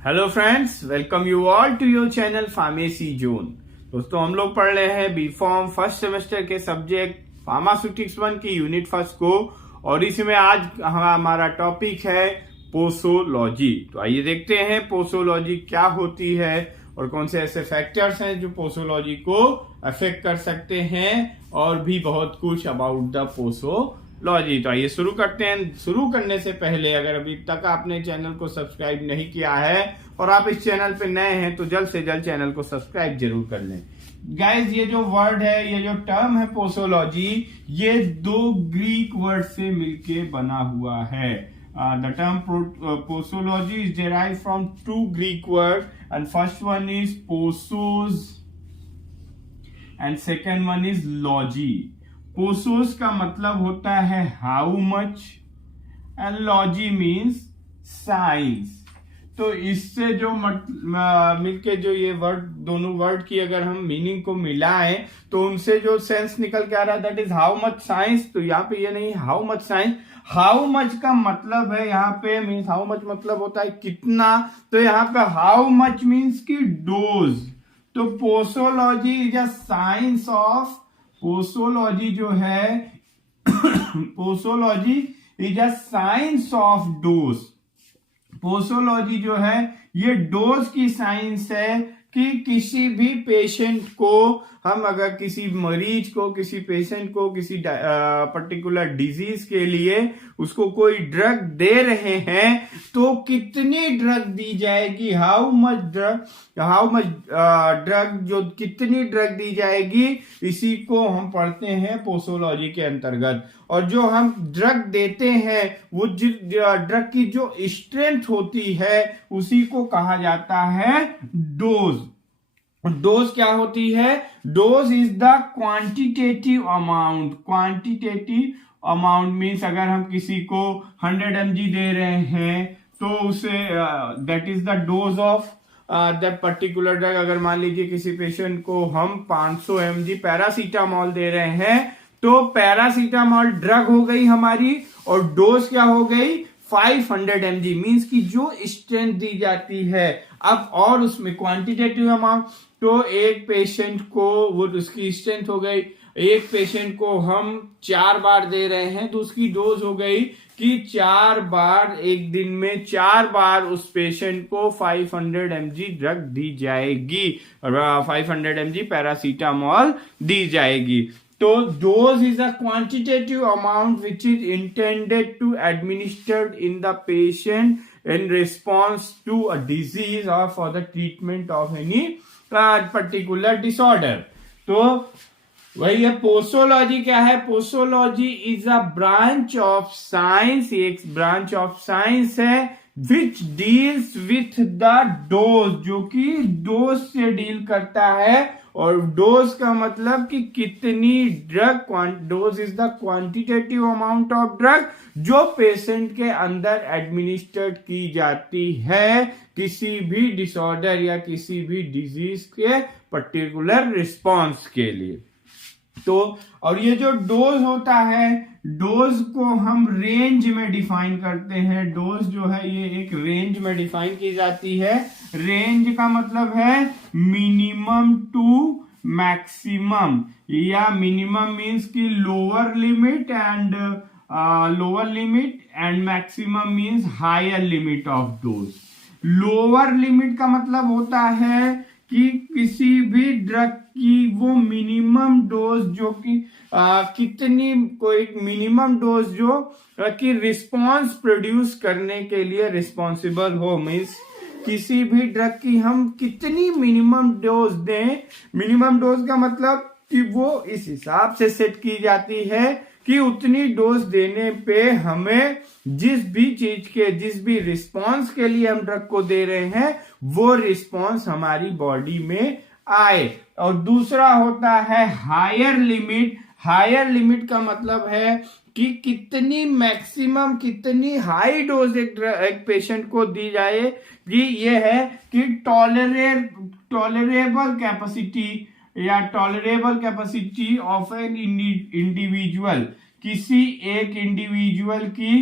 Hello friends, welcome you all to your channel pharmacy zone. दोस्तों, हम लोग पढ़ रहे हैं बी फॉर्म फर्स्ट सेमेस्टर के सब्जेक्ट फार्मास्यूटिक्स 1 की यूनिट फर्स्ट को, और इसमें आज हमारा टॉपिक है पोसोलॉजी। तो आइए देखते हैं पोसोलॉजी क्या होती है और कौन से ऐसे फैक्टर्स हैं जो पोसोलॉजी को अफेक्ट कर सकते हैं, और भी बहुत कुछ अबाउट द पोसोलॉजी। तो आइए शुरू करते हैं। शुरू करने से पहले अगर अभी तक आपने चैनल को सब्सक्राइब नहीं किया है और आप इस चैनल पे नए हैं तो जल्द से जल्द चैनल को सब्सक्राइब जरूर कर लें। गाइस, ये जो वर्ड है, ये जो टर्म है पोसोलॉजी, ये दो ग्रीक वर्ड से मिलके बना हुआ है। The term posology is derived from two Greek words, and first one is posos and second one is logy. पोसोस का मतलब होता है how much and logy means science. तो इससे जो मिलके जो ये वर्ड, दोनों वर्ड की अगर हम मीनिंग को मिलाएं तो उनसे जो सेंस निकल के आ रहा है that is how much science. तो यहाँ पे ये नहीं how much science, how much का मतलब है यहाँ पे मीन्स हाउ मच मतलब होता है कितना। तो यहाँ पे हाउ मच मीन्स की डोज। तो posology is a science of, posology जो है posology is a science of dose. Posology जो है ये डोज की साइंस है कि किसी भी पेशेंट को हम अगर किसी मरीज को, किसी पेशेंट को किसी पर्टिकुलर डिजीज के लिए उसको कोई ड्रग दे रहे हैं तो कितनी ड्रग दी जाएगी, हाउ मच ड्रग जो कितनी ड्रग दी जाएगी, इसी को हम पढ़ते हैं पोसोलॉजी के अंतर्गत। और जो हम ड्रग देते हैं वो ड्रग की जो स्ट्रेंथ होती है उसी को कहा जाता है डोज। डोज क्या होती है? Dose is the quantitative amount. Quantitative amount means अगर हम किसी को 100 mg दे रहे हैं तो उसे that is the dose of that particular drug. अगर मान लीजिए किसी पेशेंट को हम 500 mg पैरासीटामोल दे रहे हैं तो पैरासीटामोल ड्रग हो गई हमारी और डोज क्या हो गई? 500 mg मीन्स की जो स्ट्रेंथ दी जाती है। अब और उसमें क्वांटिटेटिव अमाउंट, तो एक पेशेंट को वो उसकी स्ट्रेंथ हो गई, एक पेशेंट को हम 4 बार दे रहे हैं तो उसकी डोज हो गई कि 4 बार, एक दिन में 4 बार उस पेशेंट को 500 mg ड्रग दी जाएगी और 500 mg पैरासीटामोल दी जाएगी। तो dose is a quantitative amount which is intended to administered in the patient in response to a disease or for the treatment of any particular disorder। तो वही है posology. क्या है? Posology is a branch of science, एक branch of science है which deals with the dose, जो कि dose से डील करता है। और डोज का मतलब कि कितनी drug, dose is the quantitative amount of drug जो पेशेंट के अंदर एडमिनिस्टर्ड की जाती है किसी भी डिसऑर्डर या किसी भी डिजीज के पर्टिकुलर रिस्पॉन्स के लिए। तो और ये जो डोज होता है, डोज को हम रेंज में डिफाइन करते हैं। डोज जो है ये एक रेंज में डिफाइन की जाती है। रेंज का मतलब है मिनिमम टू मैक्सिमम, या मिनिमम मींस की lower limit and maximum means higher limit of dose. Lower limit का मतलब होता है कि किसी भी ड्रग की वो मिनिमम डोज जो कि कितनी, कोई मिनिमम डोज जो कि रिस्पॉन्स प्रोड्यूस करने के लिए रिस्पॉन्सिबल हो। मीन्स किसी भी ड्रग की हम कितनी मिनिमम डोज दें। मिनिमम डोज का मतलब कि वो इस हिसाब से सेट की जाती है कि उतनी डोज देने पे हमें जिस भी चीज के, जिस भी रिस्पॉन्स के लिए हम ड्रग को दे रहे हैं वो रिस्पॉन्स हमारी बॉडी में आए। और दूसरा होता है हायर लिमिट। हायर लिमिट का मतलब है कि कितनी मैक्सिमम, कितनी हाई डोज एक पेशेंट को दी जाए। ये है कि टॉलरेबल कैपेसिटी या tolerable capacity of an individual, किसी एक इंडिविजुअल की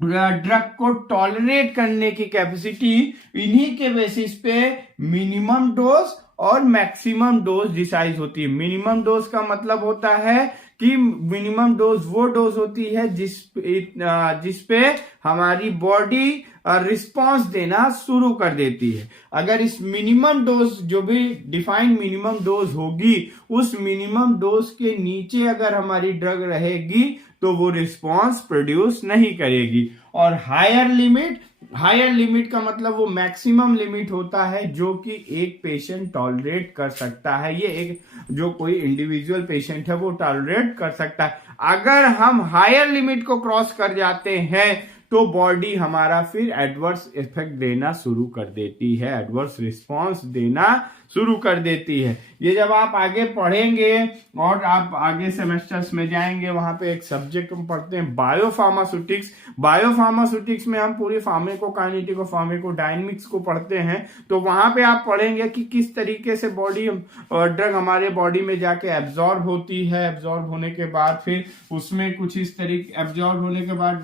ड्रग को टॉलरेट करने की कैपेसिटी, इन्हीं के बेसिस पे मिनिमम डोज और मैक्सिमम डोज डिसाइड होती है। मिनिमम डोज का मतलब होता है कि मिनिमम डोज वो डोज होती है जिस पे हमारी बॉडी रिस्पांस देना शुरू कर देती है। अगर इस मिनिमम डोज, जो भी डिफाइंड मिनिमम डोज होगी, उस मिनिमम डोज के नीचे अगर हमारी ड्रग रहेगी तो वो रिस्पांस प्रोड्यूस नहीं करेगी। और हायर लिमिट का मतलब वो मैक्सिमम लिमिट होता है जो कि एक पेशेंट टॉलरेट कर सकता है। ये एक जो कोई इंडिविजुअल पेशेंट है वो टॉलरेट कर सकता है। अगर हम हायर लिमिट को क्रॉस कर जाते हैं तो बॉडी हमारा फिर एडवर्स इफेक्ट देना शुरू कर देती है, एडवर्स रिस्पांस देना शुरू कर देती है। ये जब आप आगे पढ़ेंगे और आप आगे सेमेस्टर्स में जाएंगे, वहां पे एक सब्जेक्ट हम पढ़ते हैं बायोफार्मास्यूटिक्स। बायोफार्मास्यूटिक्स में हम पूरी फार्माकोकाइनेटिक्स और फार्माकोडायनेमिक्स को पढ़ते हैं। तो वहां पे आप पढ़ेंगे कि किस तरीके से बॉडी ड्रग हमारे बॉडी में जाके एब्जॉर्ब होती है। एब्जॉर्ब होने के बाद फिर उसमें कुछ इस तरीके, एब्जॉर्ब होने के बाद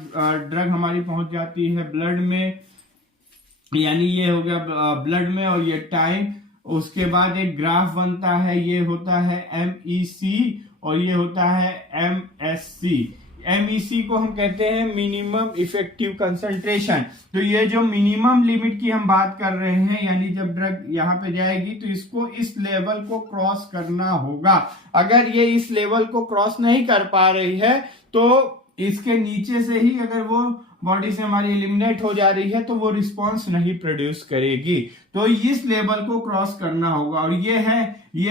ड्रग हमारी पहुंच जाती है ब्लड में, यानी ये हो गया ब्लड में, और ये टाइम। उसके बाद एक ग्राफ बनता है, ये होता है MEC और ये होता है MSC। MEC को हम कहते हैं मिनिमम इफेक्टिव कंसंट्रेशन। तो ये जो मिनिमम लिमिट की हम बात कर रहे हैं, यानी जब ड्रग यहाँ पे जाएगी तो इसको इस लेवल को क्रॉस करना होगा। अगर ये इस लेवल को क्रॉस नहीं कर पा रही है तो इसके नीचे से ही अगर वो बॉडी से हमारी एलिमिनेट हो जा रही है तो वो रिस्पांस नहीं प्रोड्यूस करेगी। तो इस लेवल को क्रॉस करना होगा। और ये है ये,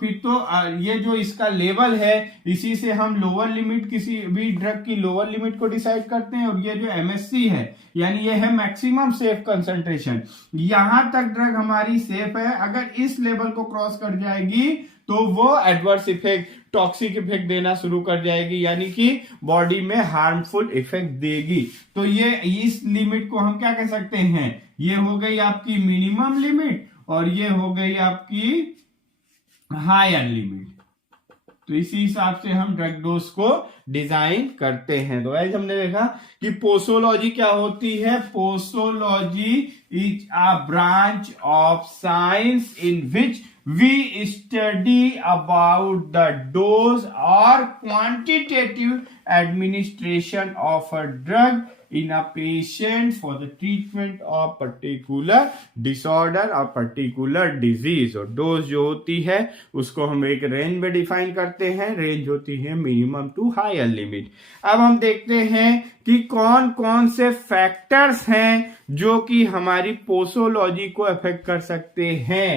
फिर तो ये जो इसका लेवल है, इसी से हम लोअर लिमिट, किसी भी ड्रग की लोअर लिमिट को डिसाइड करते हैं। और ये जो MSC है, यानी ये है मैक्सिमम सेफ कंसंट्रेशन। यहां तक ड्रग हमारी सेफ है। अगर इस लेवल को क्रॉस कर जाएगी तो वो एडवर्स इफेक्ट, टॉक्सिक इफेक्ट देना शुरू कर जाएगी, यानी कि बॉडी में हार्मफुल इफेक्ट देगी। तो ये इस लिमिट को हम क्या कह सकते हैं, ये हो गई आपकी मिनिमम लिमिट और ये हो गई आपकी हायर लिमिट। तो इसी हिसाब से हम ड्रग डोज को डिजाइन करते हैं। तो आज हमने देखा कि पोसोलॉजी क्या होती है। Posology is a branch of science in which we study about the dose or quantitative administration of a drug in a patient for the treatment of particular disorder or particular disease। और dose जो होती है उसको हम एक range में define करते हैं। रेंज होती है मिनिमम टू हायर लिमिट। अब हम देखते हैं कि कौन कौन से फैक्टर्स हैं जो कि हमारी पोसोलॉजी को अफेक्ट कर सकते हैं।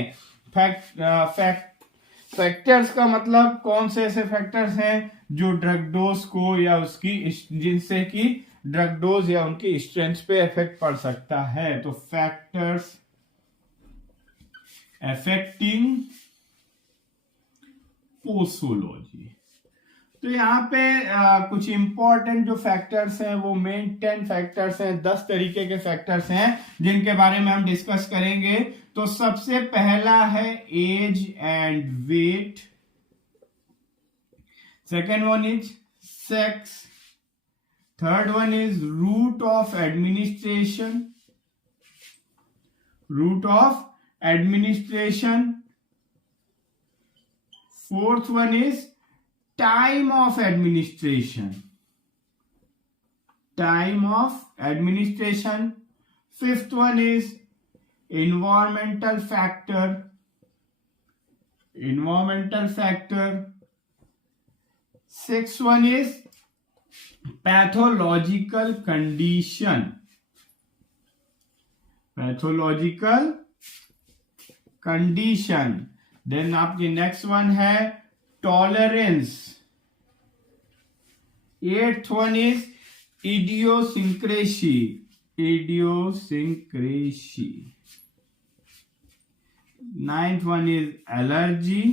फैक्टर्स का मतलब कौन से ऐसे फैक्टर्स हैं जो ड्रग डोज को या उसकी, जिनसे कि ड्रग डोज या उनकी स्ट्रेंथ पे इफेक्ट पड़ सकता है। तो फैक्टर्स अफेक्टिंग पोसोलॉजी। तो यहाँ पे कुछ इंपॉर्टेंट जो फैक्टर्स हैं वो मेन 10 फैक्टर्स हैं, 10 तरीके के फैक्टर्स हैं जिनके बारे में हम डिस्कस करेंगे। तो सबसे पहला है age and weight. Second one is sex. Third one is route of administration. Fourth one is time of administration. Fifth one is environmental factor. Sixth one is pathological condition. Then आपकी next one है tolerance. 8th one is idiosyncrasy. 9th one is allergy,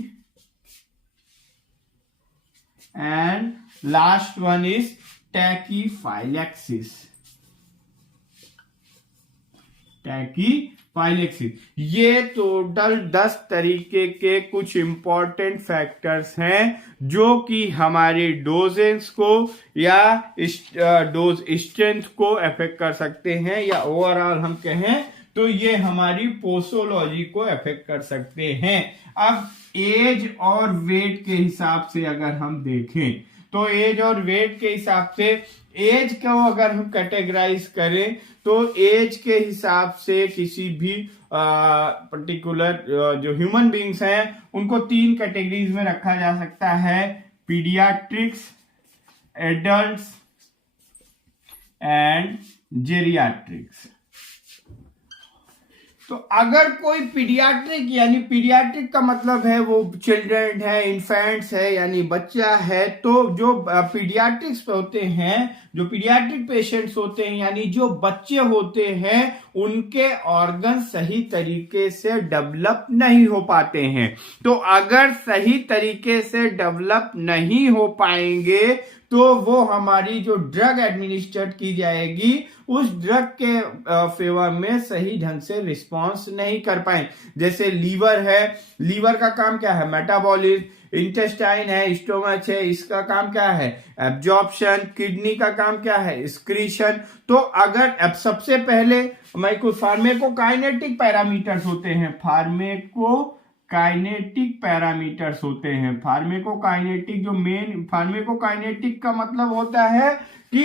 and last one is tachyphylaxis. टैकीफाइलेक्सिस। ये total 10 तरीके के कुछ important factors हैं जो कि हमारे डोजेस को या डोज स्ट्रेंथ को अफेक्ट कर सकते हैं, या ओवरऑल हम कहें तो ये हमारी पोसोलॉजी को अफेक्ट कर सकते हैं। अब एज और वेट के हिसाब से अगर हम देखें तो एज और वेट के हिसाब से, एज को अगर हम कैटेगराइज करें तो एज के हिसाब से किसी भी पर्टिकुलर जो ह्यूमन बींग्स हैं उनको 3 कैटेगरीज में रखा जा सकता है: पीडियाट्रिक्स, एडल्ट्स एंड जेरियाट्रिक्स। तो अगर कोई पीडियाट्रिक, यानी पीडियाट्रिक का मतलब है वो चिल्ड्रन है, इन्फेंट्स है, यानी बच्चा है, तो जो पीडियाट्रिक्स होते हैं, जो पीडियाट्रिक पेशेंट्स होते हैं, यानी जो बच्चे होते हैं, उनके ऑर्गन सही तरीके से डेवलप नहीं हो पाते हैं। तो अगर सही तरीके से डेवलप नहीं हो पाएंगे तो वो हमारी जो ड्रग एडमिनिस्ट्रेट की जाएगी उस ड्रग के फेवर में सही ढंग से रिस्पॉन्स नहीं कर पाए। जैसे लीवर है, लीवर का काम क्या है? मेटाबॉलिज्म। इंटेस्टाइन है, स्टोमच है, इसका काम क्या है? एब्जॉर्प्शन। किडनी का काम क्या है? एक्सक्रीशन। तो अगर अब सबसे पहले फार्मेकोकाइनेटिक पैरामीटर्स होते हैं, फार्मेकोकाइनेटिक पैरामीटर्स होते हैं। फार्मेकोकाइनेटिक जो मेन, फार्मेकोकाइनेटिक का मतलब होता है कि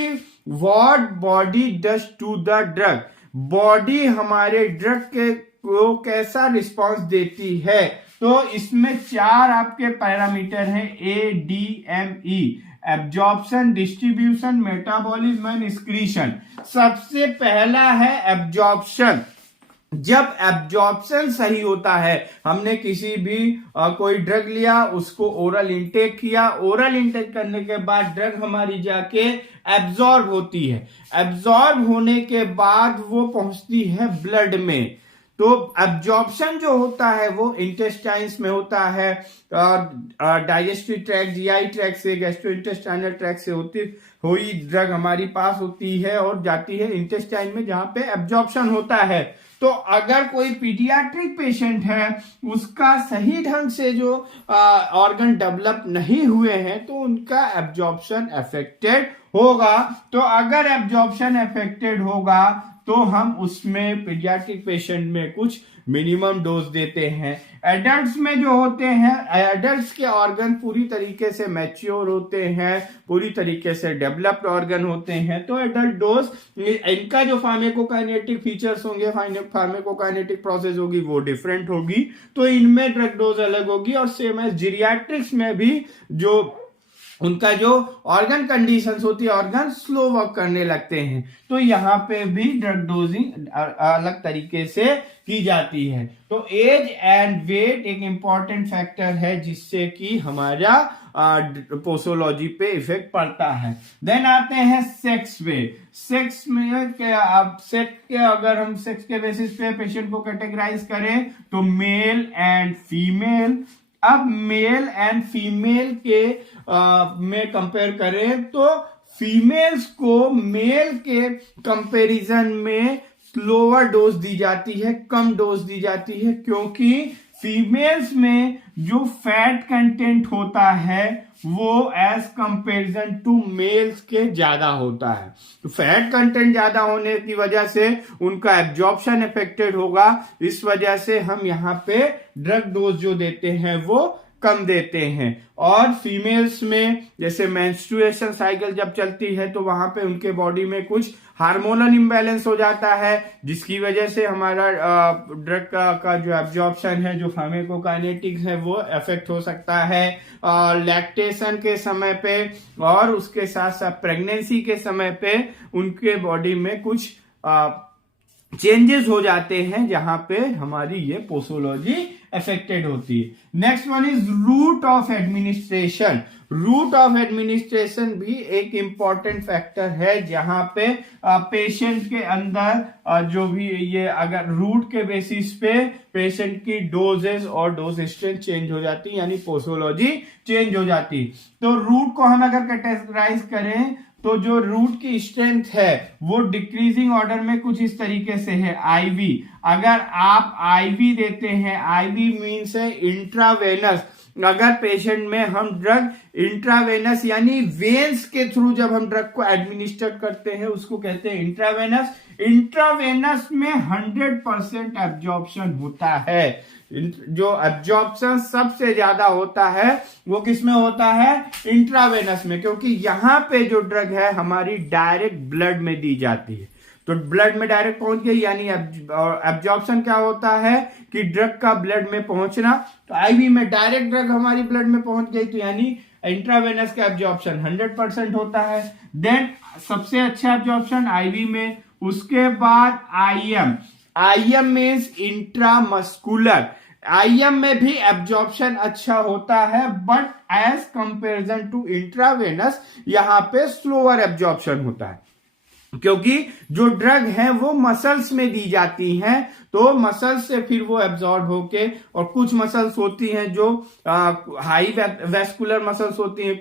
what body does to the drug, body हमारे ड्रग के को कैसा रिस्पांस देती है। तो इसमें 4 आपके पैरामीटर हैं, ADME: absorption, distribution, metabolism and excretion. सबसे पहला है एब्जॉर्प्शन। जब एब्जॉर्प्शन सही होता है, हमने किसी भी कोई ड्रग लिया, उसको ओरल इंटेक किया, ओरल इंटेक करने के बाद ड्रग हमारी जाके एब्जॉर्ब होती है, एब्जॉर्ब होने के बाद वो पहुंचती है ब्लड में। तो एब्जॉर्प्शन जो होता है वो इंटेस्टाइन्स में होता है, डाइजेस्टिव ट्रैक्ट, जीआई ट्रैक्ट से, गैस्ट्रोइंटेस्टाइनल ट्रैक्ट से होती हुई ड्रग हमारी पास होती है और जाती है इंटेस्टाइन में, जहां पे एब्जॉर्प्शन होता है। तो अगर कोई पीडियाट्रिक पेशेंट है, उसका सही ढंग से जो ऑर्गन डेवलप नहीं हुए हैं, तो उनका एब्जॉर्प्शन अफेक्टेड होगा। तो अगर एब्जॉर्प्शन अफेक्टेड होगा तो हम उसमें पीडियाट्रिक पेशेंट में कुछ मिनिमम डोज देते हैं। एडल्ट्स में जो होते हैं, एडल्ट्स के ऑर्गन पूरी तरीके से मैच्योर होते हैं, पूरी तरीके से डेवलप्ड ऑर्गन होते हैं, तो एडल्ट डोज, इनका जो फार्मेकोकाइनेटिक फीचर्स होंगे, फार्मेकोकाइनेटिक प्रोसेस होगी, वो डिफरेंट होगी, तो इनमें ड्रग डोज अलग होगी। और सेम एज जीरियाट्रिक्स में भी जो उनका जो ऑर्गन कंडीशंस होती है, ऑर्गन स्लो वर्क करने लगते हैं, तो यहाँ पे भी ड्रग डोजिंग अलग तरीके से की जाती है। तो एज एंड वेट एक इंपॉर्टेंट फैक्टर है जिससे कि हमारा पोसोलॉजी पे इफेक्ट पड़ता है। देन आते हैं सेक्स पे। सेक्स में क्या, अब सेक्स के, अगर हम सेक्स के बेसिस पे पेशेंट को कैटेगराइज करें तो मेल एंड फीमेल। अब मेल एंड फीमेल के में कंपेयर करें तो फीमेल्स को मेल के कंपैरिजन में स्लोअर डोज दी जाती है, कम डोज दी जाती है, क्योंकि फीमेल्स में जो फैट कंटेंट होता है वो एज कंपैरिजन टू मेल्स के ज्यादा होता है। तो फैट कंटेंट ज्यादा होने की वजह से उनका एब्जॉर्प्शन अफेक्टेड होगा। इस वजह से हम यहाँ पे ड्रग डोज जो देते हैं वो कम देते हैं। और फीमेल्स में जैसे मेंस्ट्रुएशन साइकिल जब चलती है तो वहां पे उनके बॉडी में कुछ हार्मोनल इम्बैलेंस हो जाता है, जिसकी वजह से हमारा ड्रग का जो एब्जॉर्प्शन है, जो फार्मेकोकाइनेटिक्स है, वो अफेक्ट हो सकता है। लैक्टेशन के समय पे और उसके साथ साथ प्रेगनेंसी के समय पे उनके बॉडी में कुछ चेंजेस हो जाते हैं, जहां पे हमारी ये पोसोलॉजी अफेक्टेड होती है। Next one is route of administration. Route of administration भी एक इंपॉर्टेंट फैक्टर है, जहां पे पेशेंट के अंदर जो भी ये अगर रूट के बेसिस पे पेशेंट की डोजेस और डोज स्ट्रेंथ चेंज हो जाती, यानी पोसोलॉजी चेंज हो जाती। तो रूट को हम अगर कैटेगराइज करें तो जो रूट की स्ट्रेंथ है वो डिक्रीजिंग ऑर्डर में कुछ इस तरीके से है IV। अगर आप IV देते हैं, IV मीन्स है इंट्रावेनस। अगर पेशेंट में हम ड्रग इंट्रावेनस यानी वेन्स के थ्रू जब हम ड्रग को एडमिनिस्टर करते हैं उसको कहते हैं इंट्रावेनस। इंट्रावेनस में 100% एब्जॉर्प्शन होता है। जो एब्जॉर्प्शन सबसे ज्यादा होता है वो किसमें होता है? इंट्रावेनस में, क्योंकि यहां पे जो ड्रग है हमारी डायरेक्ट ब्लड में दी जाती है। तो ब्लड में डायरेक्ट पहुंच गई यानी एब्जॉर्प्शन क्या होता है कि ड्रग का ब्लड में पहुंचना। तो IV में डायरेक्ट ड्रग हमारी ब्लड में पहुंच गई तो यानी इंट्रावेनस का एब्जॉर्प्शन 100% होता है। देन सबसे अच्छा एब्जॉर्प्शन IV में। उसके बाद IM मीन्स इंट्रामस्कुलर। IM में भी एब्जॉर्प्शन अच्छा होता है but as comparison to intravenous यहां पे स्लोअर एब्जॉर्प्शन होता है, क्योंकि जो ड्रग है वो मसल्स में दी जाती हैं तो मसल्स से फिर वो एब्जॉर्ब होके, और कुछ मसल्स होती हैं जो हाई वेस्कुलर मसल्स होती हैं,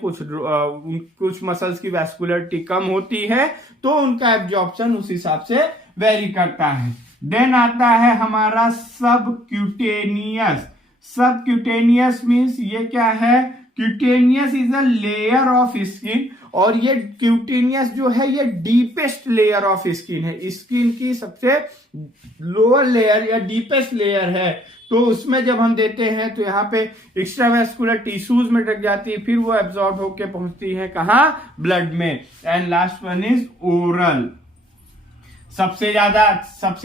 कुछ मसल्स की वेस्कुलरिटी कम होती है तो उनका एब्जॉर्प्शन उस हिसाब से वेरी करता है। देन आता है हमारा सबक्यूटेनियस। सबक्यूटेनियस मीन्स ये क्या है? Cutaneous is a layer of skin, और ये क्यूटेनियस जो है ये डीपेस्ट लेयर ऑफ स्किन है। स्किन की सबसे लोअर लेयर या डीपेस्ट लेयर है। तो उसमें जब हम देते हैं तो यहाँ पे एक्स्ट्रावेस्कुलर टिश्यूज में डक जाती है, फिर वो एब्जॉर्ब होकर पहुंचती है कहाँ? ब्लड में। And last one is oral. सबसे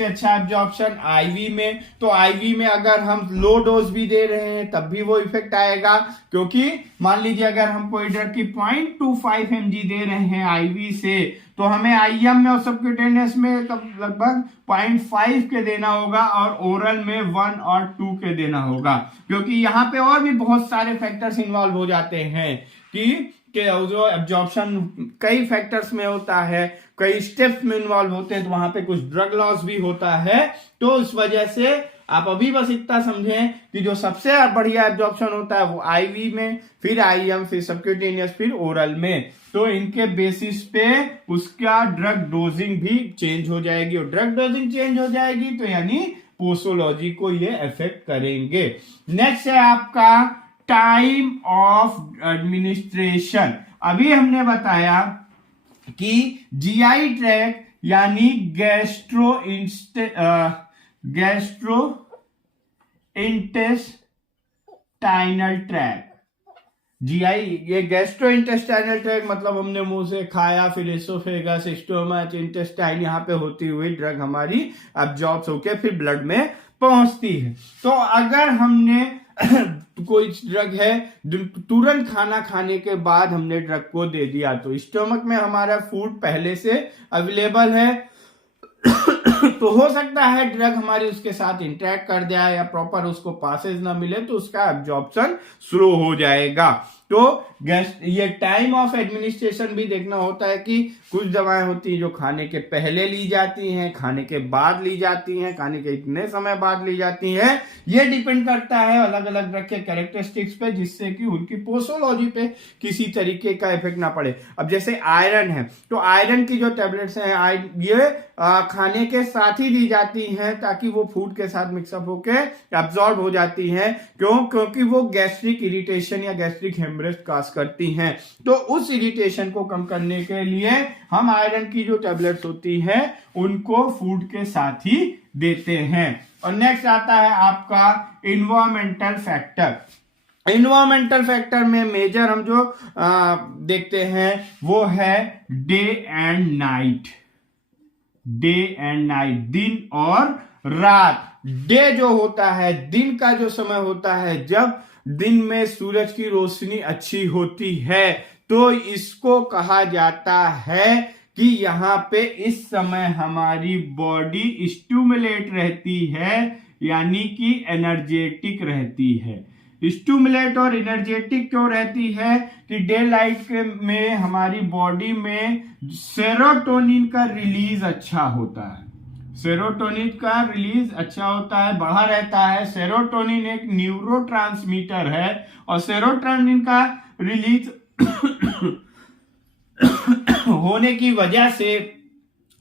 अच्छा एब्जॉर्प्शन IV में। तो IV में अगर हम लो डोज भी दे रहे हैं तब भी वो इफेक्ट आएगा, क्योंकि मान लीजिए अगर हम कोई ड्रग की 0.25 mg दे रहे हैं IV से तो हमें IM में और सबक्यूटेनियस में लगभग 0.5 के देना होगा और ओरल में 1 और 2 के देना होगा, क्योंकि यहाँ पे और भी बहुत सारे फैक्टर्स इन्वॉल्व हो जाते हैं कि जो एब्जॉर्प्शन कई फैक्टर्स में होता है, कई स्टेप्स में इन्वॉल्व होते हैं, तो वहां पे कुछ ड्रग लॉस भी होता है। तो इस वजह से आप अभी बस इतना समझें कि जो सबसे बढ़िया एब्जॉर्प्शन होता है वो IV में, फिर IM, फिर सबक्यूटेनियस, फिर ओरल में। तो इनके बेसिस पे उसका ड्रग डोजिंग भी चेंज हो जाएगी, और ड्रग डोजिंग चेंज हो जाएगी तो यानी पोसोलॉजी को ये अफेक्ट करेंगे। नेक्स्ट है आपका टाइम ऑफ एडमिनिस्ट्रेशन। अभी हमने बताया कि GI ट्रैक्ट यानी गैस्ट्रो इंटेस्टाइनल ट्रैक्ट। GI ये गैस्ट्रो इंटेस्टाइनल ट्रैक्ट मतलब हमने मुंह से खाया, फिर एसोफेगस, स्टोमच, इंटेस्टाइन यहाँ पे होती हुई ड्रग हमारी एब्जॉर्ब होके फिर ब्लड में पहुंचती है। तो अगर हमने कोई ड्रग है तुरंत खाना खाने के बाद हमने ड्रग को दे दिया तो स्टोमक में हमारा फूड पहले से अवेलेबल है तो हो सकता है ड्रग हमारी उसके साथ इंटरेक्ट कर जाए या प्रॉपर उसको पासेज ना मिले तो उसका एब्जॉर्प्शन स्लो हो जाएगा। तो ये टाइम ऑफ एडमिनिस्ट्रेशन भी देखना होता है कि कुछ दवाएं होती हैं जो खाने के पहले ली जाती हैं, खाने के बाद ली जाती हैं, खाने के इतने समय बाद ली जाती हैं। ये डिपेंड करता है अलग अलग ड्रग के कैरेक्टरिस्टिक्स पे, जिससे कि उनकी पोसोलॉजी पे किसी तरीके का इफेक्ट ना पड़े। अब जैसे आयरन है तो आयरन की जो टेबलेट्स हैं ये खाने के साथ ही दी जाती हैं ताकि वो फूड के साथ मिक्सअप होके एब्जॉर्ब हो जाती हैं। क्योंकि वो गैस्ट्रिक इरिटेशन या गैस्ट्रिक हेमरेज काज करती हैं। तो उस इरिटेशन को कम करने के लिए हम आयरन की जो टेबलेट्स होती हैं उनको फूड के साथ ही देते हैं। और नेक्स्ट आता है आपका इन्वायरमेंटल फैक्टर। इन्वायरमेंटल फैक्टर में मेजर हम जो देखते हैं वो है day and night. Day and night, दिन और रात। डे जो होता है, दिन का जो समय होता है, जब दिन में सूरज की रोशनी अच्छी होती है तो इसको कहा जाता है कि यहां पे इस समय हमारी बॉडी स्टिमुलेट रहती है, यानी कि एनर्जेटिक रहती है। स्टिमुलेट और एनर्जेटिक क्यों रहती है कि डे लाइट में हमारी बॉडी में सेरोटोनिन का रिलीज अच्छा होता है। सेरोटोनिन का रिलीज अच्छा होता है, बढ़ा रहता है। सेरोटोनिन एक न्यूरोट्रांसमीटर है और सेरोटोनिन का रिलीज होने की वजह से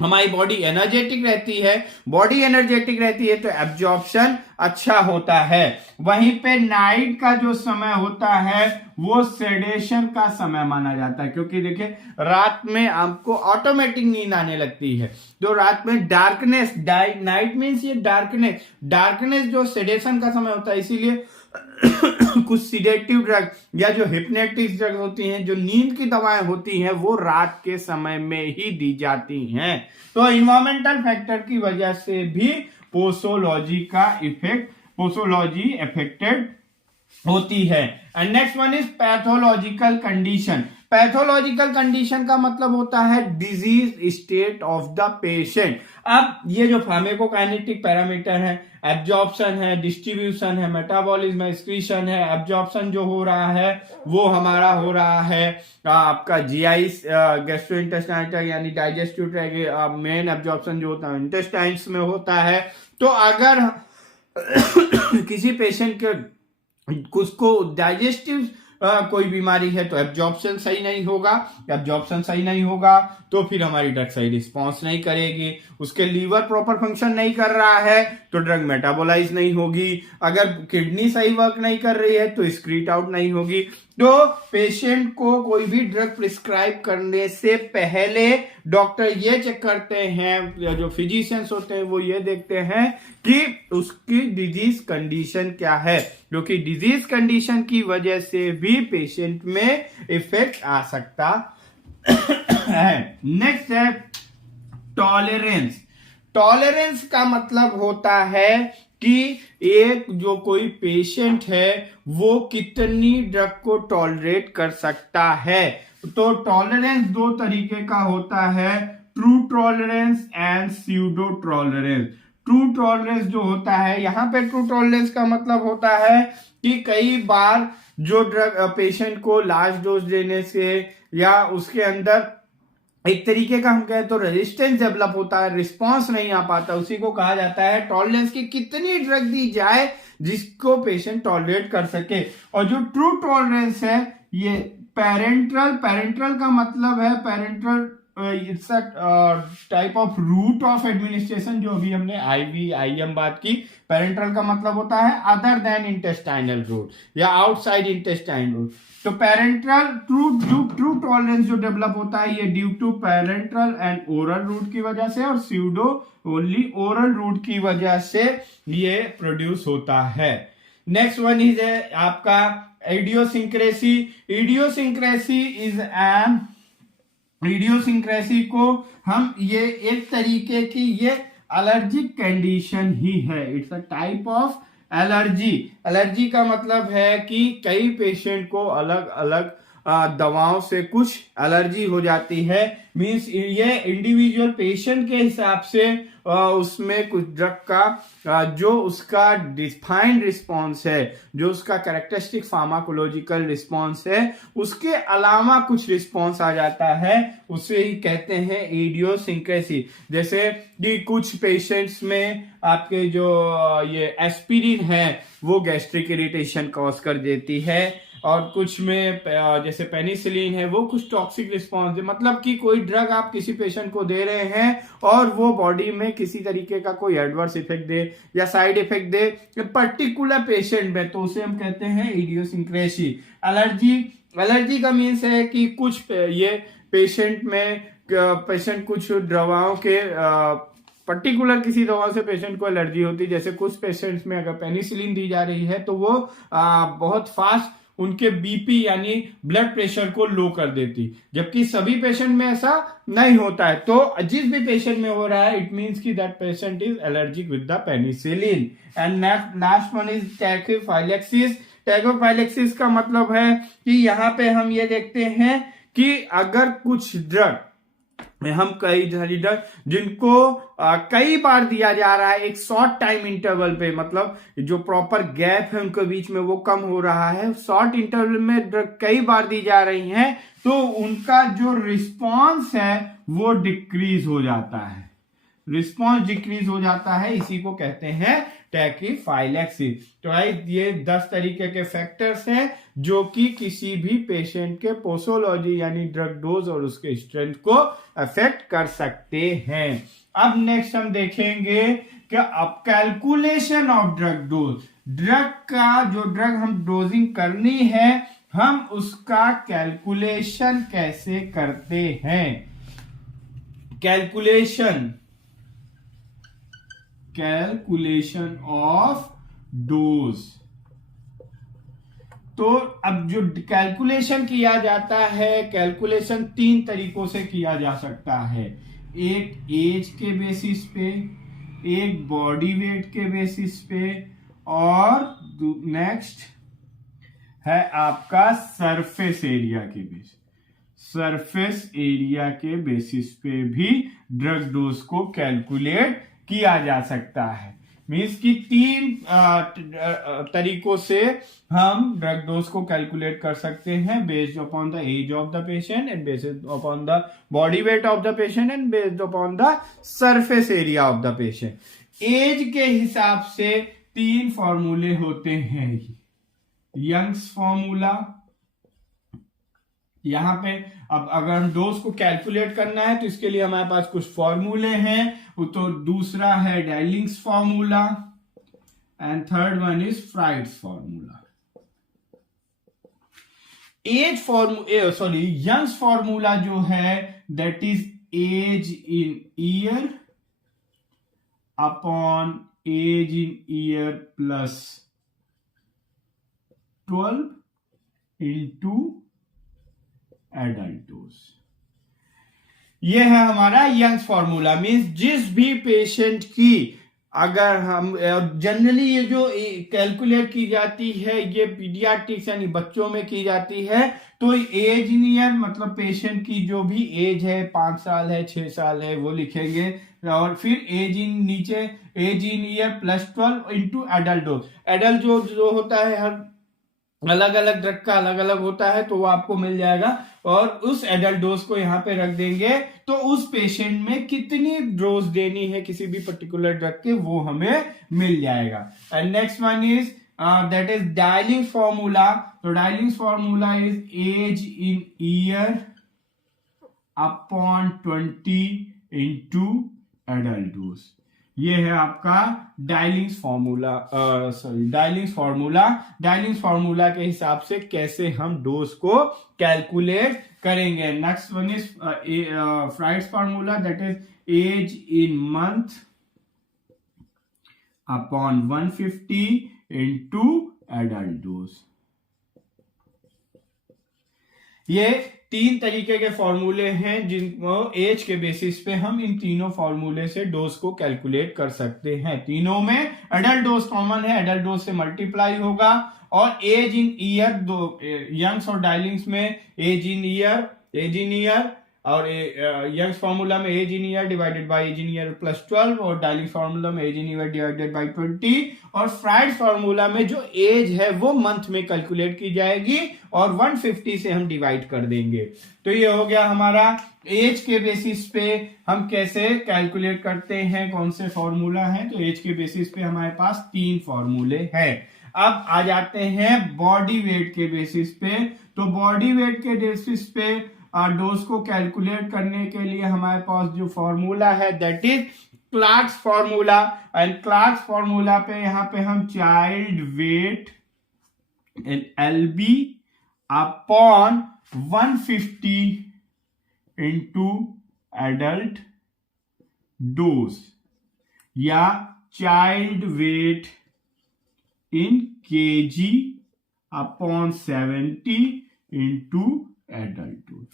हमारी बॉडी एनर्जेटिक रहती है। बॉडी एनर्जेटिक रहती है तो एब्जॉर्प्शन अच्छा होता है। वहीं पे नाइट का जो समय होता है वो सेडेशन का समय माना जाता है, क्योंकि देखिए रात में आपको ऑटोमेटिक नींद आने लगती है। तो रात में डार्कनेस, नाइट मीन्स ये डार्कनेस जो सेडेशन का समय होता है, इसीलिए कुछ सिडेटिव ड्रग या जो हिप्नोटिक ड्रग होती हैं, जो नींद की दवाएं होती हैं, वो रात के समय में ही दी जाती हैं। तो इन्वायरमेंटल फैक्टर की वजह से भी पोसोलॉजी अफेक्टेड होती है। And next one is pathological condition. Pathological condition का मतलब होता है disease state of the patient. अब ये जो फार्माकोकाइनेटिक पैरामीटर है, एब्जॉर्प्शन है, डिस्ट्रीब्यूशन है, मेटाबॉलिज्म है, एक्सक्रीशन है। एब्जॉर्प्शन जो हो रहा है वो हमारा हो रहा है आपका जीआई गैस्ट्रोइंटेस्टाइनल यानी डाइजेस्टिव ट्रैक्ट, मेन एब्जॉर्प्शन जो होता है इंटेस्टाइन्स में होता है। तो अगर किसी पेशेंट के कुछ को डाइजेस्टिव कोई बीमारी है तो एब्जॉर्प्शन सही नहीं होगा तो फिर हमारी ड्रग सही रिस्पॉन्स नहीं करेगी। उसके लीवर प्रॉपर फंक्शन नहीं कर रहा है तो ड्रग मेटाबोलाइज नहीं होगी। अगर किडनी सही वर्क नहीं कर रही है तो एक्सक्रीट आउट नहीं होगी। तो पेशेंट को कोई भी ड्रग प्रिस्क्राइब करने से पहले डॉक्टर ये चेक करते हैं, जो फिजिशियंस होते हैं वो ये देखते हैं कि उसकी डिजीज कंडीशन क्या है, क्योंकि डिजीज कंडीशन की वजह से भी पेशेंट में इफेक्ट आ सकता है। नेक्स्ट है टॉलरेंस। टॉलरेंस का मतलब होता है कि एक जो कोई पेशेंट है वो कितनी ड्रग को टॉलरेट कर सकता है। तो टॉलरेंस दो तरीके का होता है, true tolerance and pseudo tolerance. True tolerance जो होता है, यहां पे ट्रू टॉलरेंस का मतलब होता है कि कई बार जो ड्रग पेशेंट को लार्ज डोज देने से या उसके अंदर एक तरीके का हम कहें तो रेजिस्टेंस डेवलप होता है, रिस्पांस नहीं आ पाता, उसी को कहा जाता है टॉलरेंस की कितनी ड्रग दी जाए जिसको पेशेंट टॉलरेट कर सके। और जो ट्रू टॉलरेंस है ये पेरेंट्रल का मतलब है parenteral it's a type of route of administration, जो अभी हमने IVIM बात की। पेरेंट्रल का मतलब होता है अदर देन इंटेस्टाइनल रूट या आउटसाइड इंटेस्टाइन रूट। तो पेरेंट्रल ट्रू टॉलरेंस जो डेवलप होता है ये due to parenteral and oral route की वजह से, और स्यूडो ओनली ओरल रूट की वजह से ये प्रोड्यूस होता है। नेक्स्ट वन इज आपका इडियोसिंक्रेसी। इडियोसिंक्रेसी को हम ये एक तरीके की ये एलर्जिक कंडीशन ही है। It's a type of allergy का मतलब है कि कई पेशेंट को अलग अलग दवाओं से कुछ एलर्जी हो जाती है। मींस ये इंडिविजुअल पेशेंट के हिसाब से उसमें कुछ ड्रग का जो उसका डिफाइंड रिस्पॉन्स है, जो उसका कैरेक्टरिस्टिक फार्माकोलॉजिकल रिस्पॉन्स है, उसके अलावा कुछ रिस्पॉन्स आ जाता है, उसे ही कहते हैं इडियोसिंक्रेसी। जैसे कि कुछ पेशेंट्स में आपके जो ये एस्पिरिन है वो गैस्ट्रिक इरिटेशन कॉज कर देती है, और कुछ में जैसे पेनिसिलिन है वो कुछ टॉक्सिक रिस्पॉन्स है। मतलब कि कोई ड्रग आप किसी पेशेंट को दे रहे हैं और वो बॉडी में किसी तरीके का कोई एडवर्स इफेक्ट दे या साइड इफेक्ट दे पर्टिकुलर पेशेंट में, तो उसे हम कहते हैं इडियोसिंक्रेसी। एलर्जी का मीन्स है कि कुछ ये पेशेंट कुछ दवाओं के पर्टिकुलर किसी दवा से पेशेंट को एलर्जी होती है। जैसे कुछ पेशेंट्स में अगर पेनिसिलिन दी जा रही है तो वो बहुत फास्ट उनके बीपी यानी ब्लड प्रेशर को लो कर देती, जबकि सभी पेशेंट में ऐसा नहीं होता है। तो जिस भी पेशेंट में हो रहा है इट मींस कि that patient is allergic with the penicillin. And last one is tachyphylaxis. Tachyphylaxis का मतलब है कि यहाँ पे हम ये देखते हैं कि अगर कुछ ड्रग हम कई ड्रग जिनको कई बार दिया जा रहा है एक शॉर्ट टाइम इंटरवल पे, मतलब जो प्रॉपर गैप है उनके बीच में वो कम हो रहा है, शॉर्ट इंटरवल में ड्रग कई बार दी जा रही हैं, तो उनका जो रिस्पॉन्स है वो डिक्रीज हो जाता है। रिस्पॉन्स डिक्रीज हो जाता है, इसी को कहते हैं टैकीफाइलैक्सिस। तो ये 10 तरीके के फैक्टर्स हैं जो कि किसी भी पेशेंट के पोसोलॉजी यानी ड्रग डोज और उसके स्ट्रेंथ को अफेक्ट कर सकते हैं। अब नेक्स्ट हम देखेंगे कि अब calculation of drug dose, drug का जो ड्रग हम डोजिंग करनी है हम उसका कैलकुलेशन कैसे करते हैं। Calculation of dose. तो अब जो कैलकुलेशन किया जाता है, कैलकुलेशन 3 तरीकों से किया जा सकता है। एक एज के बेसिस पे, एक बॉडी वेट के बेसिस पे, और नेक्स्ट है आपका सरफेस एरिया के बेसिस। सरफेस एरिया के बेसिस पे भी ड्रग डोज को कैलकुलेट किया जा सकता है। मीन्स कि 3 तरीकों से हम ड्रग डोज को कैलकुलेट कर सकते हैं, based upon the age of the patient and based upon the body weight of the patient and based upon the surface area of the patient. Age के हिसाब से 3 फॉर्मूले होते हैं। यंग्स फॉर्मूला, यहां पे अब अगर हम डोज को कैलकुलेट करना है तो इसके लिए हमारे पास कुछ फॉर्मूले हैं। तो दूसरा है Dilling's formula and third one is Fried's formula. Young's formula जो है that is age in year upon age in year plus 12 into adult dose. यह है हमारा यंग्स फॉर्मूला। मींस जिस भी पेशेंट की, अगर हम जनरली ये जो कैलकुलेट की जाती है ये पीडियाट्रिक्स यानी बच्चों में की जाती है, तो एज इन ईयर मतलब पेशेंट की जो भी एज है 5 साल है 6 साल है वो लिखेंगे, और फिर age in year plus 12 into adult dose. Adult जो होता है हर अलग अलग ड्रग का अलग अलग होता है, तो वो आपको मिल जाएगा, और उस एडल्ट डोज को यहां पे रख देंगे तो उस पेशेंट में कितनी डोज देनी है किसी भी पर्टिकुलर ड्रग के वो हमें मिल जाएगा। And next one is that is Dilling formula. तो Dilling formula is age in year upon 20 into adult dose. ये है आपका डायलिंग्स फॉर्मूला। डायलिंग्स फॉर्मूला के हिसाब से कैसे हम डोज को कैलकुलेट करेंगे। Next one is Fried's formula that is age in month upon 150 into adult dose. ये 3 तरीके के फॉर्मूले हैं जिनको एज के बेसिस पे हम इन तीनों फॉर्मूले से डोज को कैलकुलेट कर सकते हैं। तीनों में एडल्ट डोज कॉमन है, एडल्ट डोज से मल्टीप्लाई होगा, और एज इन ईयर दो यंग्स और डायलिंग्स में एज इन ईयर और यंग्स फॉर्मूला में age in year divided by age in year plus 12, और डायलिंग्स फॉर्मूला में age in year divided by 20, और फ्राइड्स फॉर्मूला में जो एज है वो मंथ में कैलकुलेट की जाएगी और 150 से हम डिवाइड कर देंगे। तो ये हो गया हमारा एज के बेसिस पे हम कैसे कैलकुलेट करते हैं, कौन से फॉर्मूला हैं। तो एज के बेसिस पे हमारे पास 3 फॉर्मूले हैं। अब आ जाते हैं बॉडी वेट के बेसिस पे। तो बॉडी वेट के बेसिस पे डोज को कैलकुलेट करने के लिए हमारे पास जो फॉर्मूला है that is Clarks formula. And Clarks formula पे यहां पे हम चाइल्ड वेट इन LB upon 150 into adult dose, या चाइल्ड वेट इन kg upon 70 into adult dose.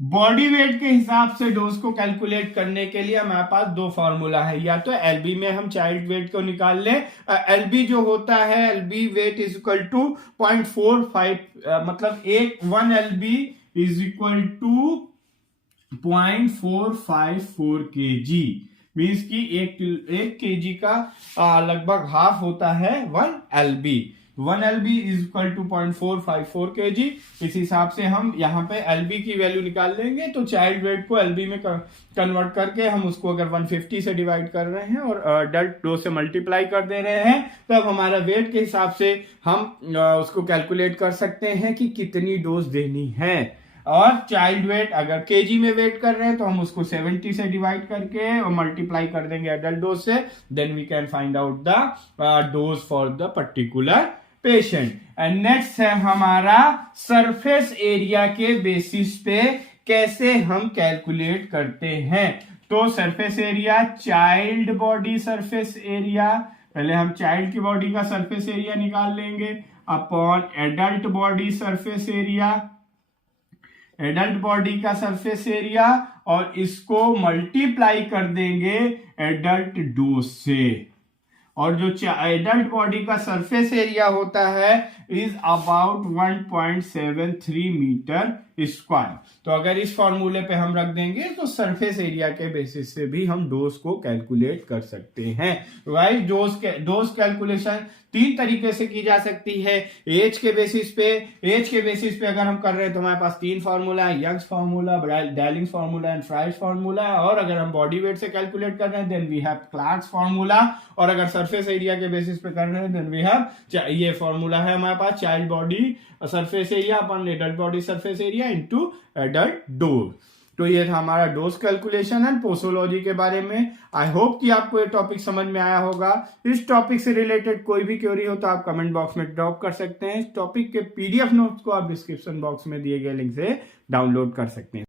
Body weight के हिसाब से डोज को कैलकुलेट करने के लिए हमारे पास 2 फॉर्मूला है। या तो LB में हम चाइल्ड वेट को निकाल लें। LB जो होता है LB weight is equal to 0.45, मतलब 1 LB is equal to 0.454 kg। Means की 1 kg का लगभग हाफ होता है 1 LB। 1 LB is equal to 0.454 kg। इस हिसाब से हम यहाँ पे LB की वैल्यू निकाल लेंगे। तो चाइल्ड वेट को LB में कन्वर्ट करके हम उसको अगर 150 से डिवाइड कर रहे हैं और अडल्ट डोज से मल्टीप्लाई कर दे रहे हैं, तब हमारा वेट के हिसाब से हम उसको कैलकुलेट कर सकते हैं कि कितनी डोज देनी है। और चाइल्ड वेट अगर केजी में वेट कर रहे हैं तो हम उसको 70 से डिवाइड करके और मल्टीप्लाई कर देंगे एडल्ट डोज से, then we can find out the dose for the particular patient. And next है हमारा सरफेस एरिया के बेसिस पे कैसे हम कैलकुलेट करते हैं। तो surface area, child body surface area, पहले हम चाइल्ड की बॉडी का सरफेस एरिया निकाल लेंगे upon adult body surface area, adult body का सरफेस एरिया, और इसको मल्टीप्लाई कर देंगे एडल्ट डोज से। और जो एडल्ट बॉडी का सरफेस एरिया होता है इज अबाउट 1.73 मीटर स्क्वायर। तो अगर इस फॉर्मूले पे हम रख देंगे तो सरफेस एरिया के बेसिस से भी हम डोज को कैलकुलेट कर सकते हैं। राइट, डोज कैलकुलेशन 3 तरीके से की जा सकती है। एज के बेसिस पे अगर हम कर रहे हैं तो हमारे पास 3 फार्मूला है, Young's formula, Dilling's formula and Fried's formula. और अगर हम बॉडी वेट से कैलकुलेट कर रहे हैं then we have Clark's formula. और अगर सरफेस एरिया के बेसिस पे कर रहे हैं देन वी हैव ये फार्मूला है हमारे पास, child body surface area upon adult body surface area into adult dose. तो ये था हमारा डोज कैलकुलेशन एंड पोसोलॉजी के बारे में। आई होप कि आपको ये टॉपिक समझ में आया होगा। इस टॉपिक से रिलेटेड कोई भी क्वेरी हो तो आप कमेंट बॉक्स में ड्रॉप कर सकते हैं। इस टॉपिक के PDF नोट्स को आप डिस्क्रिप्शन बॉक्स में दिए गए लिंक से डाउनलोड कर सकते हैं।